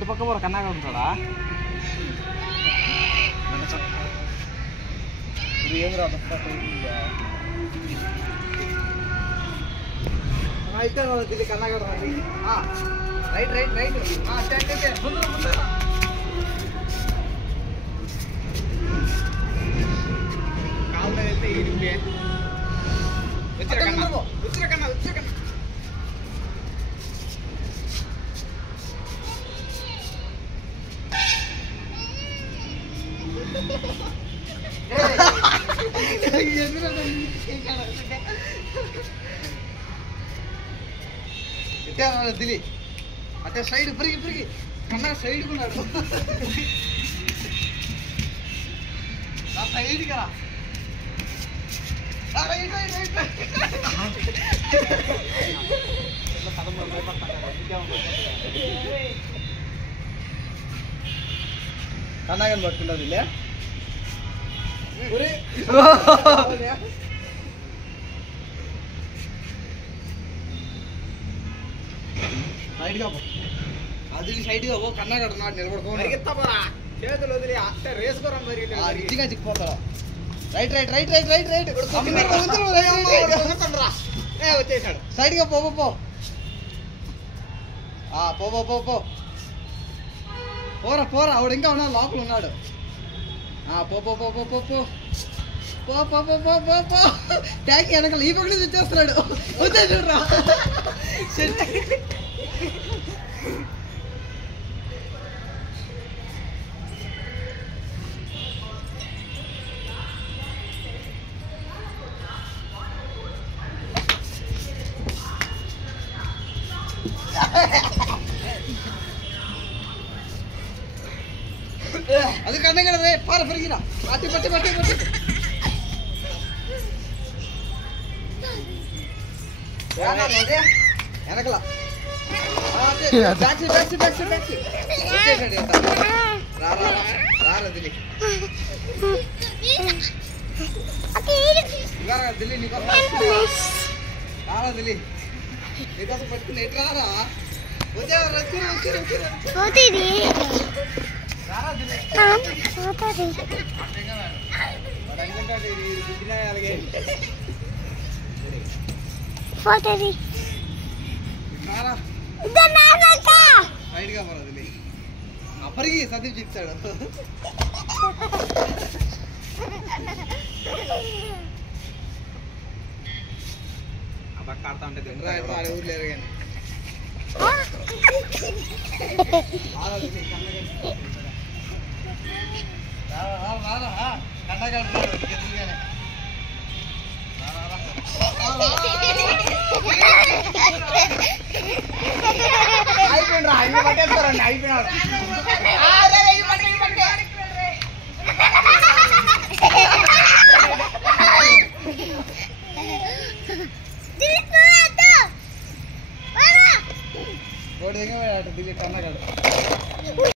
అటుపక్క పోరా కన్నాగా ఉంటాడా ఏం రాదు అయితే దిల్లి కన్నాగా రైట్ రైట్ రైట్ ముందు ముందు కాళ్ళ వెళ్తే ఈడిపోయే వచ్చారా కన్నా వచ్చారా కన్నా వచ్చారా కన్నా దిలి అక్కడ సైడ్ పెరిగి పెరిగి కన్నా సైడ్ కున్నాడు సైడ్ కదా కన్నాగని పట్టుకుంటుంది లే సైడ్గా పో అది సైడ్గా పో కన్నాగడ నాడు నిలబడుకోవాలి చేతులు వదిలి అట్టే రేసుకోరా మరి ఇచ్చిగా చిక్కిపోతాడు right right right right right right వచ్చేసాడు సైడ్గా పో పో పో పో పో పో పోరా పోరా ఆవిడ ఇంకా ఉన్నాడు లోపల ఉన్నాడు పో పో పో పో పో పో పో పో పో పో పో పో ట్యాంక్ వెనకాల ఈ పక్కన వచ్చేస్తున్నాడు వచ్చే చూడరా అది కన్నా రే పార పెరిగిరా పట్టి పట్టి పట్టి పట్టి వెనకల రారా దిల్లి దిల్లి నీకోసం రారా దిల్లి నీకోసం పట్టుకుని ఎటు రారా సైడ్గా పోరాది అప్పటికి సతీష్ ఇచ్చాడు ఆ పక్క ఆడుతా ఉంటే ఊర్లో ఎరగాను అయిపోయిండ్రా అన్ని పట్టేస్తారండి అయిపోయినాడు దిల్లి కన్నగాడు